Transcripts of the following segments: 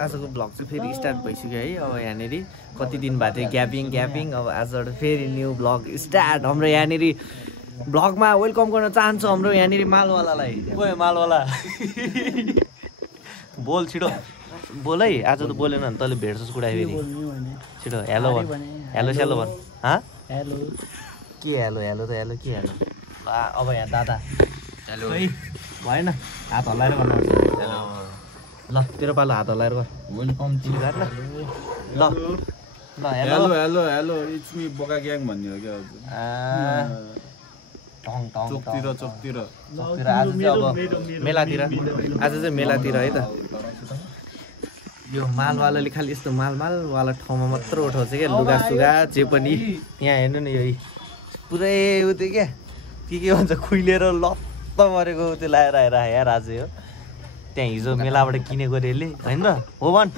आजको ब्लग चाहिँ फेरि स्टार्ट भइसक्यो है। अब यहाँनिर कति दिन भएको थियो ग्यापिङ अब आजबाट फेरि न्यू ब्लग स्टार्ट। हाम्रो यहाँनिर ब्लगमा वेलकम गर्न चाहन्छु हाम्रो यहाँनिर मालवालालाई। गयो मालवाला बोल छिटो बोल है। आज त बोलेन भने तैँले भेट्छस् कुरा फेरि छिटो हेलो भन हेलो स्यालो भन। हेलो के हेलो हेलो त हेलो के हेलो। अब यहाँ दादा हेलो भएन हात हल्लाएर गर्नुपर्छ। ल तेरो पालो हात हल्लाएर गर वेलकम चिनी गाड न। ल ल hello hello hello it's me बोका ग्याङ भन्ने हो क्या टङ टङ चोकतिर चोकतिर आज चाहिँ अब मेलातिर आज चाहिँ मेलातिर है त। यो मालवालाले खालि यस्तो मालवाला ठाउँमा मात्र उठाउँछ क्या लुगा सुगा जे पनि। यहाँ हेर्नु न यो पुरै उ त्यो क्या के भन्छ खुइलेर लत्त मरेको त्यो लाएर आएर यार आज हो। त्यहाँ हिजो मेलाबाट किनेको रे यसले होइन त हो भन।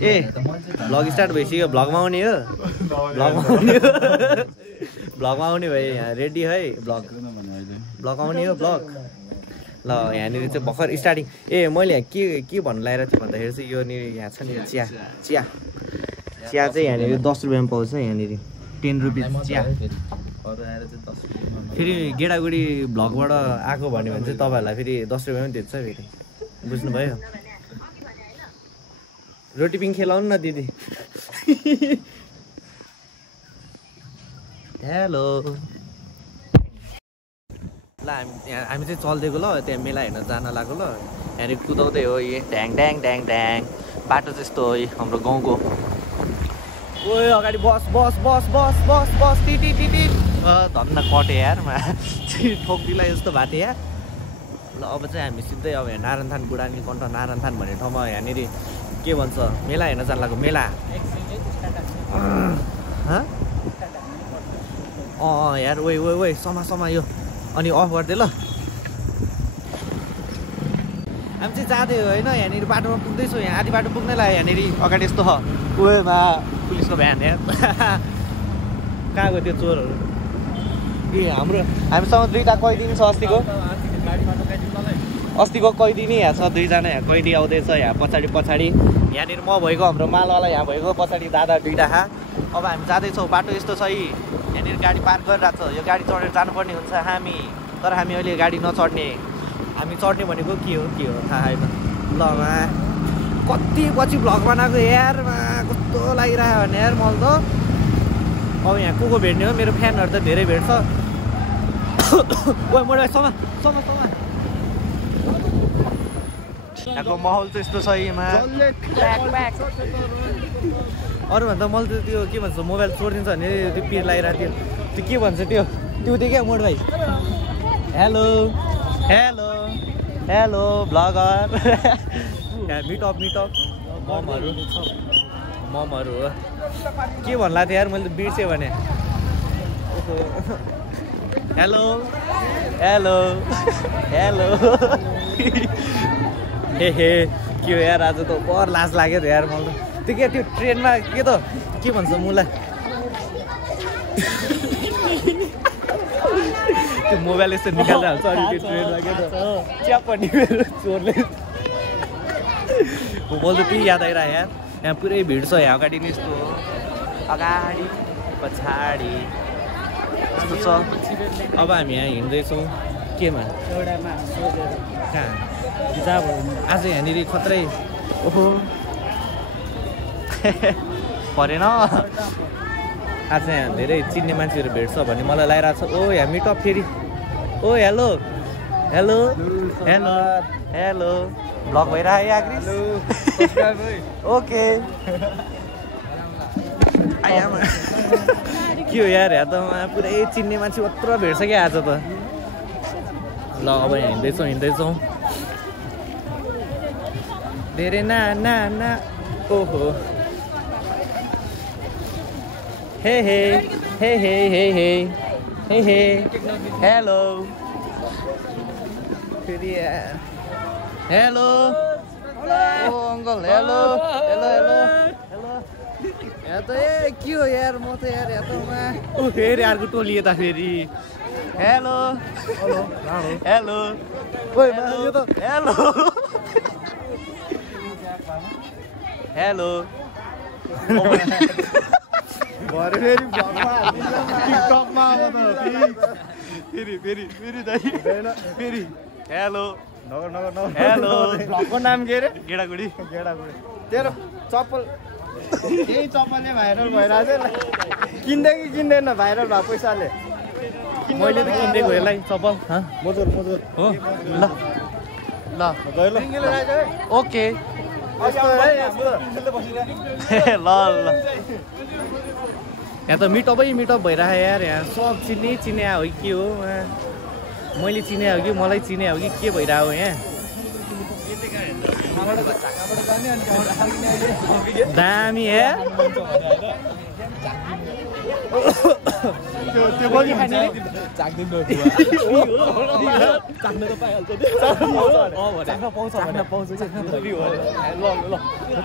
ए भ्लग स्टार्ट भइसक्यो भ्लगमा आउने हो भ्लगमा आउने भयो यहाँ रेडी है भ्लग आउने हो भ्लग। ल यहाँनिर चाहिँ भर्खर स्टार्टिङ ए मैले यहाँ के भन्नु लगाइरहेको थिएँ भन्दाखेरि चाहिँ यो यहाँ छ नि चिया चाहिँ यहाँनिर 10 रुपियाँमा पाउँछ। यहाँनिर 10 रुपियाँ चिया। फेरि गेडागुडी भ्लगबाट आएको भन्यो भने चाहिँ तपाईँहरूलाई फेरि 10 रुपियाँमा दिन्छ फेरि बुझ्नुभयो। रोटी पिङ खेलाउनु न दिदी। हेलो ल हामी चाहिँ चल्दिएको ल त्यहाँ मेला हेर्न जान लाग्यो ल। यहाँनिर कुदाउँदै हो यी ढ्याङ ढ्याङ ढ्याङ ढ्याङ बाटो चाहिँ यस्तो हो हाम्रो गाउँको। ओ अगाडि बस बस बस बस बस बस टिटी टिटी धन्न कटे यार ठोक्दिला जस्तो भएको थियो यार। ल अब चाहिँ हामी सिधै अब यहाँ नारायणथान बुढानी कन्ट नारायणथान भन्ने ठाउँमा यहाँनिर के भन्छ मेला हेर्न जान लाग्यो मेला। यार ओइ ओइ ओइ समा यो अनि अफ गरिदिए ल। हामी चाहिँ जाँदै हो होइन यहाँनिर बाटोमा पुग्दैछौँ। यहाँ आधी बाटो पुग्नै लाग्यो। यहाँनिर अगाडि यस्तो छ ओमा पुलिसको भ्यान यार कहाँ गयो त्यो चोरहरू। ए हामीसँग 2टा कैदी छ अस्तिको कैदी नै यहाँ छ 2जना। यहाँ कैदी आउँदैछ यहाँ पछाडि यहाँनिर म भएको हाम्रो मालवाला यहाँ भएको पछाडि दादा 2टा। अब हामी जाँदैछौँ बाटो यस्तो छ यहाँनिर गाडी पार्क गरिरहेको छ। यो गाडी चढेर जानुपर्ने हुन्छ हामी तर हामी अहिले गाडी नचढ्ने। हामी चढ्ने भनेको के हो थाहा छैन। ल कति पछि भ्लग बनाएको यारमा कस्तो लागिरह्यो भने यार मलाई त। अब यहाँ को भेट्ने हो मेरो फ्यानहरू त धेरै भेट्छ। ओ मोड समा यहाँको माहौल चाहिँ यस्तो छ यहीँमा। अरूभन्दा मैले त त्यो के भन्छ मोबाइल छोडिदिन्छ भने त्यो पिर लागिरहेको थियो त्यो के भन्छ त्यो क्या मोड भाइ। हेलो हेलो हेलो भ्लगर यहाँ मिटअप ममहरू हो के भन्ला थियो यार मैले त बिर्सेँ भने। हेलो हेलो हेलो हे के हो यार आज त बर लाज लाग्यो त यार मलाई त्यो के त्यो ट्रेनमा के भन्छ मलाई त्यो मोबाइल यस्तो निकालेर हाल्छ अनि त्यो ट्रेनमा के त च्याप नि मेरो चोरले मोबाइल त त्यही याद आइरह्यो यार। यहाँ पुरै भिड छ यहाँ अगाडि नै यस्तो अगाडि पछाडि यस्तो छ। अब हामी यहाँ हिँड्दैछौँ केमा कहाँ आज यहाँनिर खत्रै ओहो परेन। आज यहाँ धेरै चिन्ने मान्छेहरू भेट्छ भन्ने मलाई लागिरहेको छ। ओ यहाँ मिटअप फेरि ओ hello hello hello hello vlog भइरह्यो आग्रिस ओके आइआमा के हो यार यहाँ त पुरै चिन्ने मान्छे मात्र भेट्छ क्या आज त। ल अब यहाँ हिँड्दैछौँ धेरै ना ओहो हे हेलो फेरि हेलो ओ uncle hello hello hello hello यहाँ त ए के हो यार म त यार यहाँ त फेरि अर्को टोली यता फेरि हेलो हेलो हेलो ओइ यो त हेलो हेलो भरे फेरि भ्लगमा टिकटकमा अब त फेरि दाइ फेरि हेलो नगर नगर नगर हेलो भ्लगको नाम के अरे गेडागुडी तेरो चप्पल यही चप्पलले भाइरल भइरहेछ किन्दै कि किन्दैन भाइरल भएको पैसाले मैले त किनिदिएको यसलाई चप्पल मजोर मजोर हो ल ल ओके ल ल यहाँ त मिटअपै मिटअप भइरहेको यार यहाँ सब चिने हो कि के हो मैले चिने हो कि मलाई चिने हो कि के भइरहेको यहाँ दामी हे त्यो पनि खाने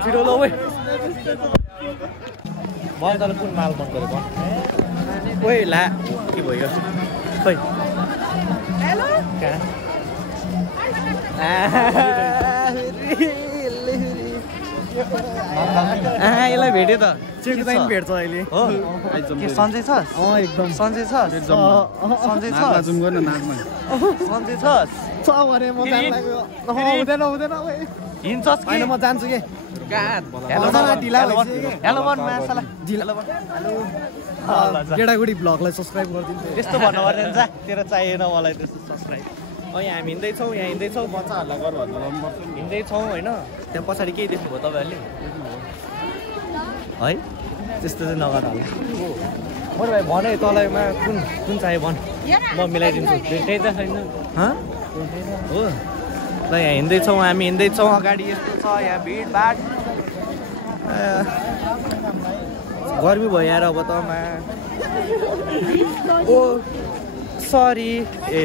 छिटो ल मैले तँलाई कुन माल मन गरेको ओइ ला के भयो खोइ यसलाई भेट्यो त चेक चाहिँ भेट्छ अहिले हो के सन्चै छस् एकदम सन्चै छस् सन्चै छस् नाच्न गर्न नाच्न सन्चै छस् छ भने म जान लाग्यो हुँदैन हुँदैन हिँड्छस् होइन म जान्छु के हेलो भन मासला गेडागुडी भ्लगलाई सब्सक्राइब गरिदिनु त्यस्तो भन्नु पर्दैन जा तेरो चाहिएन मलाई त्यस्तो सब्सक्राइब हामी हिँड्दैछौँ यहाँ हिँड्दैछौँ बच्चाहरूलाई गर भन्नु पर्छ हिँड्दैछौँ होइन त्यहाँ पछाडि केही देख्नुभयो तपाईँहरूले है त्यस्तो चाहिँ नगर होला मैले भाइ भने तँलाईमा कुन कुन चाहियो भन म मिलाइदिन्छु भेटै त छैन हो ल यहाँ हिँड्दैछौँ हामी हिँड्दैछौँ अगाडि यस्तो छ यहाँ भिडभाड गर्मी भयो यार अब त ओ सरी ए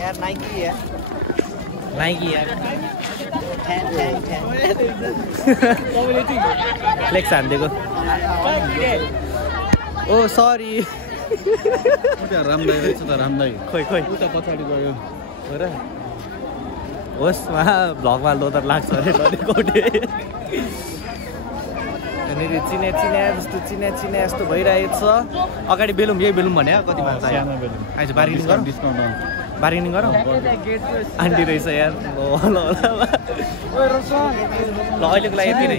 यार नाइकी यार फ्लेक्स हानिदिएको ओ सरी रामदाई रहेछ त रामदाई खोइ उता पछाडि गयो हो र होस् भ्लगमा लोदर लाग्छ अरे कौटे यहाँनिर चिने जस्तो चिने जस्तो भइरहेको छ अगाडि बेलुम यही बेलुम भने कति मान्छ आइज बार्गेनिङ गरौँ बार्गेनिङ गरौँ आन्टी रहेछ यार ल अहिलेको लागि यति नै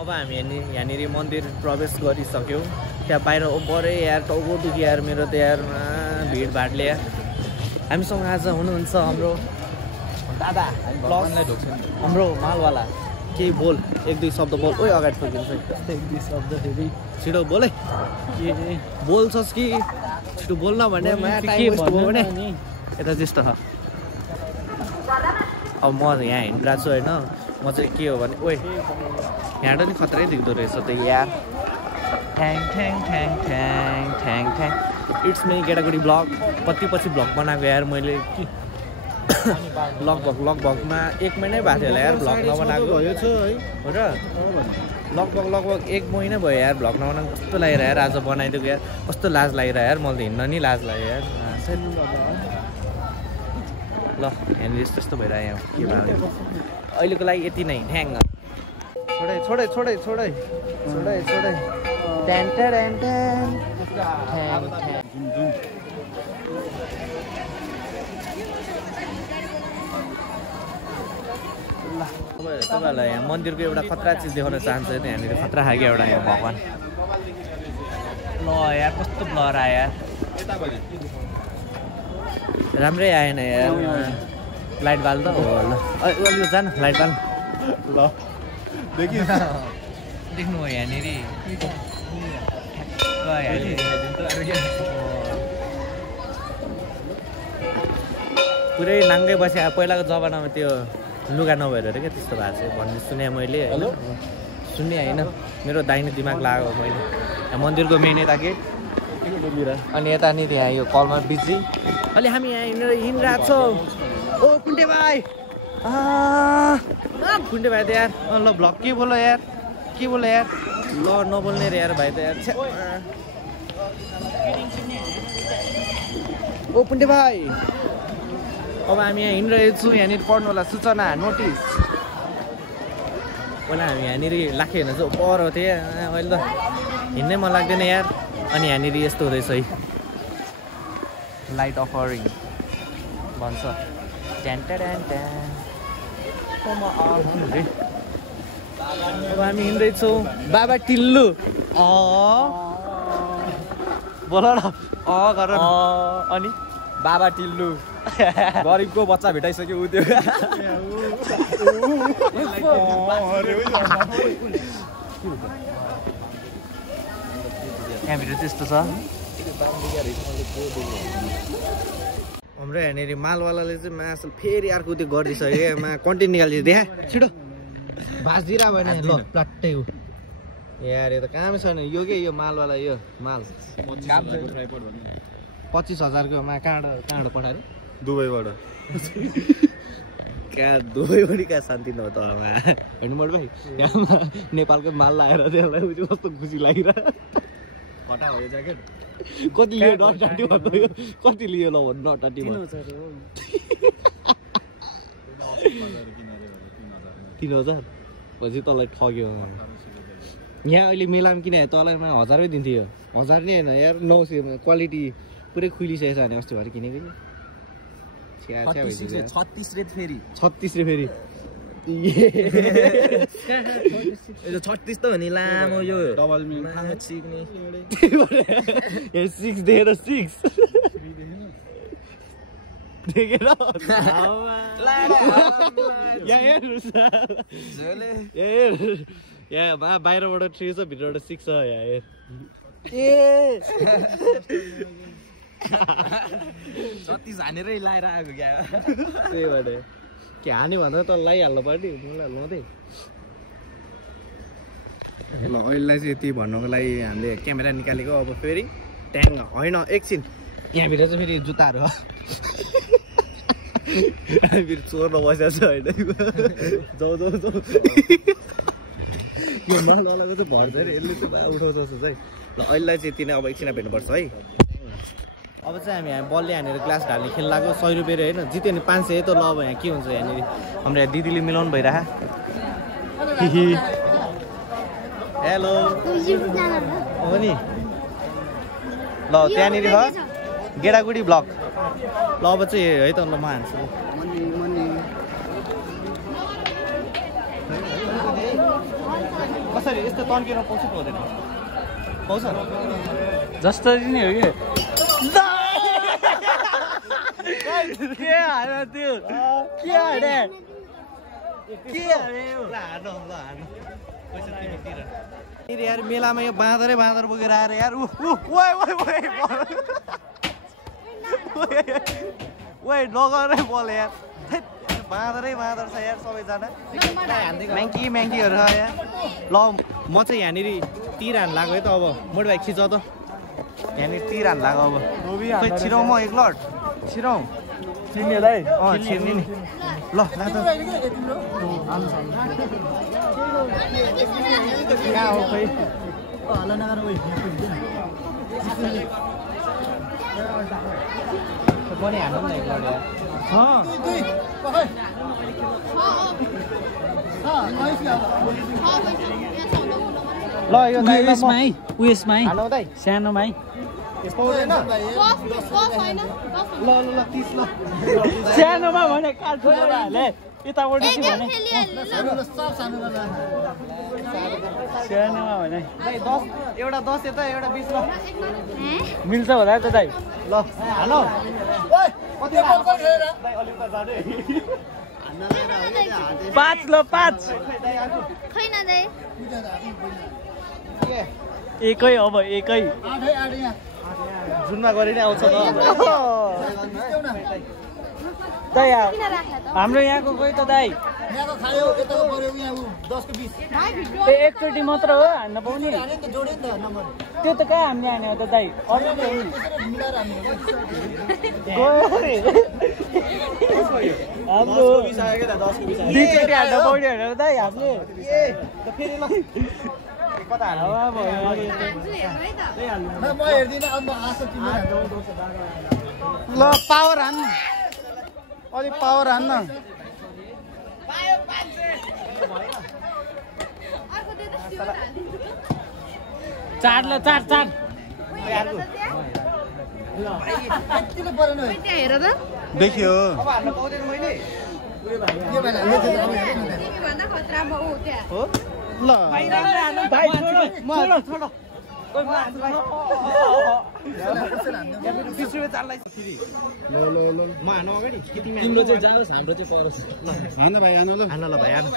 अब हामी यहाँनिर मन्दिर प्रवेश गरिसक्यौँ त्यहाँ बाहिर बरै यार टाउको दुखी यार मेरो त यार भिडभाडले यार हामीसँग आज हुनुहुन्छ हाम्रो दादा हाम्रो मालवाला केही बोल एक दुई शब्द बोल ओइ अगाडि फर्किन्छ एक दुई शब्द फेरि छिटो बोल है के बोल्छस् कि छिटो बोल्न भने टाइम वेस्ट भयो भने यता त्यस्तो छ अब म यहाँ हिँडिरहेको छु होइन म चाहिँ के हो भने ओइ यहाँ पनि खतरै देख्दो रहेछ त यार ठ्याङ ठ्याङ ठ्याङ ठ्याङ ठ्याङ ठ्याङ इट्स मी गेडागुडी ब्लग कति पछि ब्लग बनाएको यार मैले कि लगभगमा 1 महिनै भएको थियो होला यार भ्लग नबनाएको हो र लगभग 1 महिना भयो यार भ्लग नबनाएको कस्तो लागिरहेको यार आज बनाइदिएको यार कस्तो लाज लागिरहेको यार मलाई त हिँड्न नि लाज लाग्यो यार ल यहाँनिर यस्तो भइरहेको यहाँ के भयो अहिलेको लागि यति नै ढ्याङ छोडै ट्यान ट्यान ट्यान ठ्याङ ठ्याङ तपाईँहरूलाई यहाँ मन्दिरको एउटा खतरा चिज देखाउन चाहन्छ यहाँनिर खतरा खाएको एउटा यहाँ भगवान् ल यार कस्तो ब्लर आयो यार राम्रै आएन यार लाइट बाल त हो ल यो जान लाइट बाल ल देखियो देख्नु भयो यहाँनिर पुरै नाङ्गै बस्यो पहिलाको जमानामा त्यो लुगा नभएर क्या त्यस्तो भएको छ भन्ने सुने मैले होइन सुन्ने होइन मेरो दाहिने दिमाग लाग्यो मैले यहाँ मन्दिरको मेन यता गेट अनि यतानिर यहाँ यो कलमा बिजी अहिले हामी यहाँ हिँडिरहेको छौँ ओ कुन्टे भाइ कुन्टे भाइ त यार ल भ्लग के बोलो यार ल नबोल्ने रे यार भाइ त यार ओ पुण्डे भाइ अब हामी यहाँ हिँडिरहेको छौँ यहाँनिर पढ्नु होला सूचना नोटिस पहिला हामी यहाँनिर लाखे हेर्न चाहिँ पर थिएँ अहिले त हिँड्नै मन लाग्दैन यार अनि यहाँनिर यस्तो हुँदैछ है लाइट अफरिङ भन्छ अब हामी हिँड्दैछौँ बाबा टिल्लु बोल न गर अनि बाबा टिल्लु गरिबको बच्चा भेटाइसक्यो उ त्यो यहाँभित्र त्यस्तो छ हाम्रो यहाँनिर मालवालाले चाहिँ मासु फेरि अर्को त्यो गरिदिइसक्यो क्या कन्टेन्ट निकालिदियो देखा छिटो भाँचिदिएर भएन ल प्लाट्टै हो यार यो त काम छैन यो के यो मालवाला यो माल 25,000को कहाँबाट पठाएर दुबईबाट कहाँ दुबईबाट कहाँ शान्ति न त होइन मोड भाइ यहाँ नेपालकै माल लगाएर त्यसलाई कस्तो खुसी लागिरह घटा भयो ज्याकेट कति लियो नटाटी भन्नु कति लियो ल भन्नु नटाटी 3,000 पछि तँलाई ठग्यो यहाँ अहिले मेलामा किन तँलाई 1000 दिन्थ्यो 1000 नै होइन यार 900 क्वालिटी पुरै खुलिसकेछ भने अस्ति भएर किनेको 36 रे फेरि 36 रे फेरि 36 त हो नि लामो यो डबल मिल छिक्ने 6 देखेर 6 देखेर यहाँ बाहिरबाट 3 छ भित्रबाट 6 छ यहाँ हेर 36 हानेरै लाएर आएको क्या त्यही भएर के हान्यो भन्दा त लगाइहाल्नु पर्ने मलाई लाउँदै ल अहिलेलाई चाहिँ यति भन्नको लागि हामीले क्यामेरा निकालेको अब फेरि ट्याङ होइन एकछिन यहाँभित्र चाहिँ फेरि जुत्ताहरू हो फेरि चोर्न बसेको छ होइन जाउँ यो मालवालाको चाहिँ भर्छ अरे यसले चाहिँ उठाउँछ जस्तो चाहिँ ल अहिलेलाई चाहिँ यति नै अब एकछिन भेट्नुपर्छ है अब चाहिँ हामी यहाँ बलले हानेर ग्लास ढाल्ने खेल लाग्यो 100 रुपियाँ होइन जित्यो भने 500 त ल अब यहाँ के हुन्छ यहाँनिर हाम्रो यहाँ दिदीले मिलाउनु भइरह हेलो हो नि ल त्यहाँनिर हो गेडागुडी ब्लक ल अब चाहिँ है त ल म हान्छु कसरी यस्तो तन्केर पाउँछ पाउँदैन पाउँछ जसरी नै हो के हाल्यो त्यो के हाल्यो के हाल्यो यार मेलामा यो बाँदरै बाँदर बोकेर आएर यार नगरै बोल यार बाँदरै बाँदर छ यार सबैजना म्याङ्कीहरू छ यार ल म चाहिँ यहाँनिर तिर हान लाग्यो है त अब मोड भाइ खिच त यहाँनिर तिर हान लाग्यो अब खै छिराउँ म एक लट छिराउँ छिर्ने नि ल कहाँ हो खै पनि हान्नु न एक लट ल यो उयसमै सानोमै सानोमा भने काठले यताबाट भने सानोमा भने 10 एउटा 10 यता एउटा 20 ल मिल्छ होला त दाइ ल हालो ओइ कति दाइ अलि त जाने 5 ल 5 खैन दाइ एकै अब एकै जुनमा गरी नै आउँछ दाइ हाम्रो यहाँको कोही त दाइ यहाँको खायो यताको पर्यो यहाँ 10 को 20 एकचोटि मात्र हो हान्न पाउने जोड्यो नि त नम्बर त्यो त कहाँ हामीले हाने हो त दाइ अरू हाम्रो 20 आयो के त 10 को 20 आयो दुईचोटि हान्न पाउने भनेर दाइ हामीले फेरि ल कता हाल्नु म हेर्दिनँ अब आशा तिमीले ल पावर हान्न अलिक पावर हान्न चार ल चार चार यतिले परेन हेर त देखियो अब हाल्न पाउँदैन मैले तिमीभन्दा खतरा म ऊ त्यहाँ हो ल भाइ छोड छोड 20 रुपियाँ चाललाई ल ल ल म हान्नु अगाडि कि तिमी तिम्रो चाहिँ जाओस् हाम्रो चाहिँ परोस् हान्न भाइ हान्नु ल हान्न ल भाइ हान्न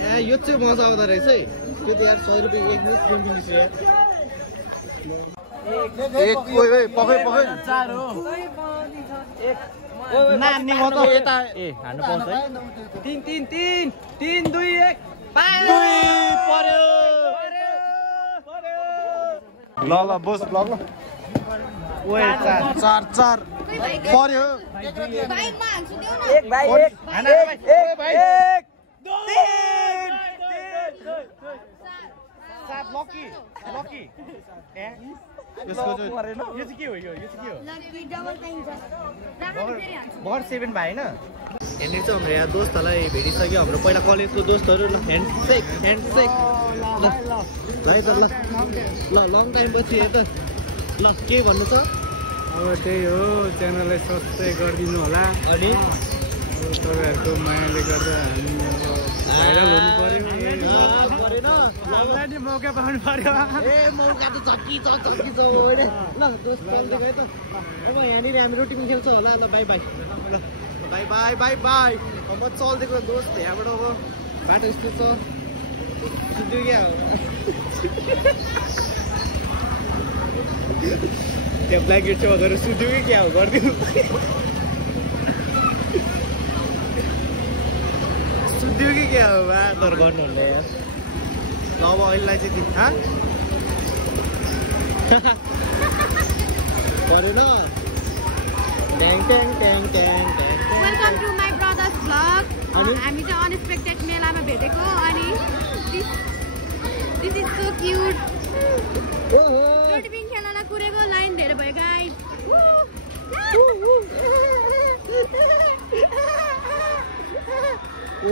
ए यो चाहिँ मजा आउँदो रहेछ है त्यो त यार 100 रुपियाँ एक मिनट 20 मिनट एक ओइ पकै पकै नानी म त यता ए हान्नु पाउँछ है 3 3 3 3 2 1 पायो पर्यो ल ल बोस ल ल ओए चार चार चार पर्यो भाइ म हान्छु देऊ न एक भाइ एक हान एक भाइ एक 3 7 लकी लकी ए यसको चाहिँ परेन यो चाहिँ के हो यो चाहिँ के हो ल दुई डबल चाहिन्छ राख्नु फेरि हान्छु भर 7 भाइ हैन यहाँनिर चाहिँ हाम्रो यहाँ दोस्तहरूलाई भेटिसक्यो हाम्रो पहिला कलेजको दोस्तहरू ल ह्यान्डसेक ल भाइ त ल लङ टाइम पछि हेर त ल के भन्नु छ अब त्यही हो च्यानललाई सब्सक्राइब गरिदिनु होला अनि अब तपाईँहरूको मायाले गर्दा हामी भाइरल हुनु पर्यो परेन हामीलाई नि मौका पाउनु पर्यो ए मौका त झक्की छ होइन ल दोस्त पाउँदै गयो त अब यहाँनिर हामी रोटी पनि खेल्छ होला ल बाई बाई ल बाई बाई बाई बाई म चल्दिएको दोस्त यहाँबाट अब बाटो यस्तो छ सुत्यो क्या हो त्यो ब्ल्याङ्केट छेउ गरेर सुत्यो कि क्या हो गरिदिनु सुत्यो कि क्या हो बा तर गर्नुहुन्न यार ल अब अहिलेलाई चाहिँ परेन ट्याङ ट्याङ ट्याङ ट्याङ ट्याङ welcome to my brother's vlog हामी चाहिँ अनएक्सपेक्टेड मेलामा भेटेको अनि दिस इज सो क्युट ओहो रोटिपिङ खेल्नलाई कुरेको लाइन धेरै भयो गाइस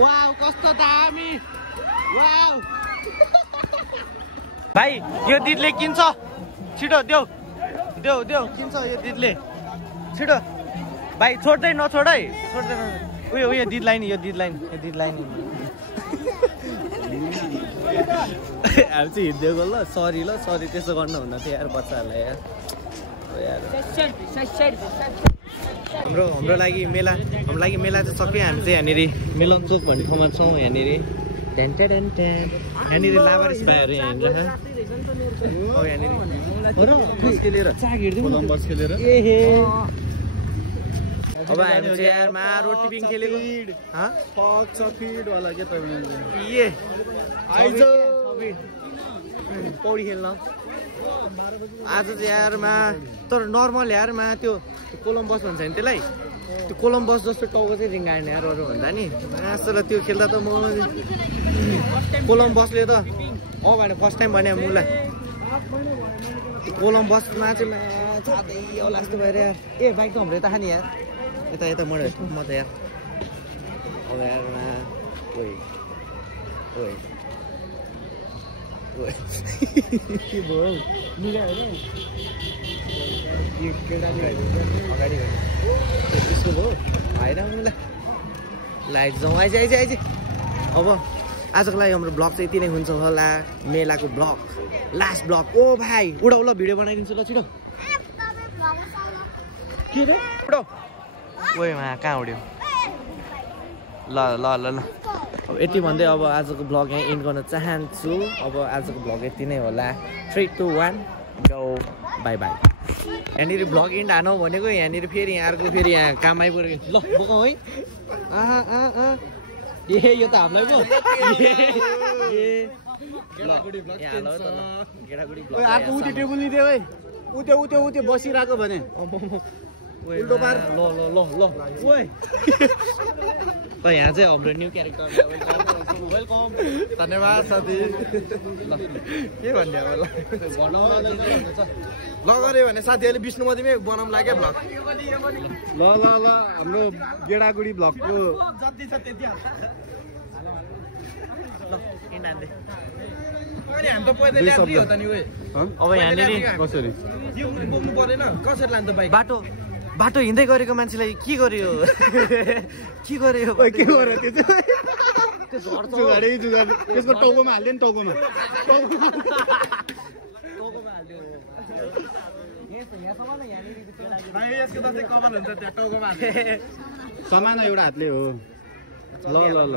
वाउ कस्तो दामी वाउ भाइ यो दिदीले किन्छ छिटो देऊ देऊ देऊ किन्छ यो दिदीले छिटो भाइ छोड्दै नछोड है छोड्दै उयो उयो दिदीलाई नि यो दिदीलाई नि हामी चाहिँ हिँड्दै ल सरी त्यस्तो गर्नुहुन्न थियो यार बच्चाहरूलाई यार हाम्रो लागि मेला चाहिँ सक्यो हामी चाहिँ यहाँनिर मिलन चोक भन्ने ठाउँमा छौँ यहाँनिर यहाँनिर लाबारिस भाइहरू हिँडेर यहाँनिर खेलेर चाक हिँड्दै कोलम्बस खेलेर अब हामी चाहिँ यारमा रोटी खेलेको फक छ फिड वाला के तपाईँ ए आइज पौडी खेल्न आज चाहिँ यारमा तर नर्मल यारमा त्यो कोलम्बस भन्छ नि त्यसलाई त्यो कोलम्बस जस्तो टाउको चाहिँ रिङ्गाड्ने यार अरू भन्दा नि आजलाई त्यो खेल्दा त म कोलम्बसले त भने फर्स्ट टाइम भने मलाई कोलम्बसमा चाहिँ छादै होला जस्तो भएर यार ए बाइक त हाम्रो यता नि यार यता म त यार अब यारमा के भयो अगाडि यस्तो भयो होइन मलाई लाइट जाउँ आइज अब आजको लागि हाम्रो ब्लग चाहिँ यति नै हुन्छ होला मेलाको ब्लग लास्ट ब्लग ओ भाइ उडाउ ल भिडियो बनाइदिन्छु ल छिटो के रे उडाउ ओएमा कहाँ उड्यो ल अब यति भन्दै अब आजको ब्लग यहाँ एन्ड गर्न चाहन्छु अब आजको ब्लग यति नै होला 3 2 1 गो बाई बाई यहाँनिर ब्लग एन्ड हानौ भनेको यहाँनिर फेरि अर्को फेरि यहाँ काम आइपऱ्यो ल बोकाउँ है ए यो त हामीलाई पो टेबुल लिदियो है उतै बसिरहेको भने उल्टो पार ल ल ल ल ओइ त यहाँ चाहिँ हाम्रो न्यू क्यारेक्टर वेलकम धन्यवाद साथी के भन्ने अब ल गऱ्यो भने साथीहरूले विष्णु मदिमै बनाउँ लाग्यो भ्लग ल ल ल हाम्रो गेडागुडी भ्लगको जति छ त्यति अनि हामी त पैदल यात्री हो त नि ओए अब यहाँनिर कसरी यो बोक्नु परेन कसरी लान्छ बाइक बाटो बाटो हिँड्दै गरेको मान्छेलाई के गर्यो के गर्यो के गर्यो त्यो चाहिँ जुगाडै जुगाड त्यसको टाउकोमा हाल्दैन टाउकोमा यसको त चाहिँ कमाल हुन्छ त्यहाँ टाउकोमा सामान एउटा हातले हो ल ल ल